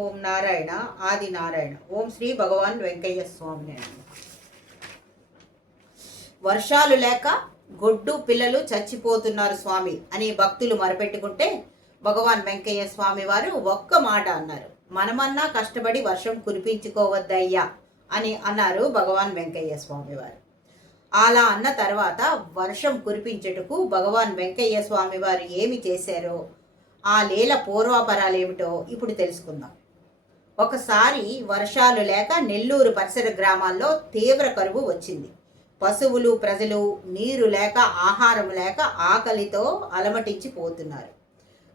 ఓం నారాయణ ఆది నారాయణ. ఓం శ్రీ భగవాన్ వెంకయ్య స్వామి. వర్షాలు లేక గొడ్డు పిల్లలు చచ్చిపోతున్నారు స్వామి అని భక్తులు మొరపెట్టుకుంటే భగవాన్ వెంకయ్య స్వామి వారు ఒక్క మాట అన్నారు. మనమన్నా కష్టపడి వర్షం కురిపించుకోవద్దయ్యా అని అన్నారు భగవాన్ వెంకయ్య స్వామి వారు. అలా అన్న తర్వాత వర్షం కురిపించుటకు భగవాన్ వెంకయ్య స్వామి వారు ఏమి చేశారో, ఆ లీల పూర్వాపరాలు ఏమిటో ఇప్పుడు తెలుసుకుందాం. ఒకసారి వర్షాలు లేక నెల్లూరు పరిసర గ్రామాల్లో తీవ్ర కరువు వచ్చింది. పశువులు ప్రజలు నీరు లేక ఆహారం లేక ఆకలితో అలమటించిపోతున్నారు.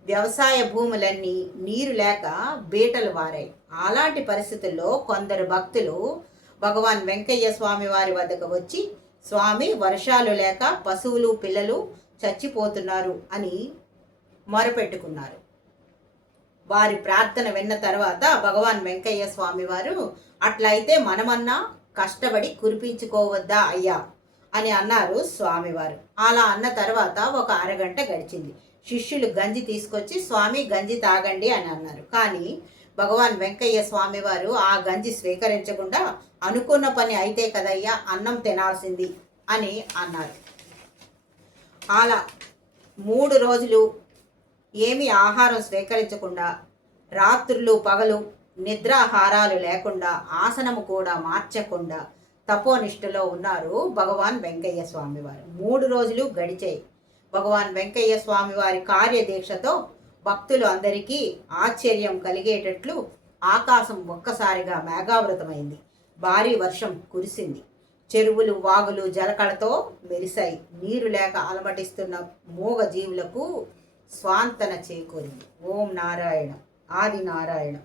వ్యవసాయ భూములన్నీ నీరు లేక బీటలు వారాయి. అలాంటి పరిస్థితుల్లో కొందరు భక్తులు భగవాన్ వెంకయ్య స్వామి వారి వద్దకు వచ్చి, స్వామి, వర్షాలు లేక పశువులు పిల్లలు చచ్చిపోతున్నారు అని మొరపెట్టుకున్నారు. వారి ప్రార్థన విన్న తర్వాత భగవాన్ వెంకయ్య స్వామి వారు, అట్లయితే మనమన్నా కష్టపడి కురిపించుకోవద్దా అయ్యా అని అన్నారు స్వామివారు. అలా అన్న తర్వాత ఒక అరగంట గడిచింది. శిష్యులు గంజి తీసుకొచ్చి, స్వామి గంజి తాగండి అని అన్నారు. కానీ భగవాన్ వెంకయ్య స్వామి వారు ఆ గంజి స్వీకరించకుండా, అనుకున్న పని అయితే కదయ్యా, అన్నం తినాల్సింది అని అన్నారు. అలా 3 రోజులు ఏమీ ఆహారం స్వీకరించకుండా, రాత్రులు పగలు నిద్రాహారాలు లేకుండా, ఆసనము కూడా మార్చకుండా తపోనిష్టలో ఉన్నారు భగవాన్ వెంకయ్య స్వామి వారు. 3 రోజులు గడిచాయి. భగవాన్ వెంకయ్య స్వామి వారి కార్యదీక్షతో భక్తులు అందరికీ ఆశ్చర్యం కలిగేటట్లు ఆకాశం ఒక్కసారిగా మేఘావృతమైంది. భారీ వర్షం కురిసింది. చెరువులు వాగులు జలకళతో మెరిశాయి. నీరు లేక అలమటిస్తున్న మూగ జీవులకు స్వాంతన చేకూరింది. ఓం నారాయణ ఆది నారాయణ.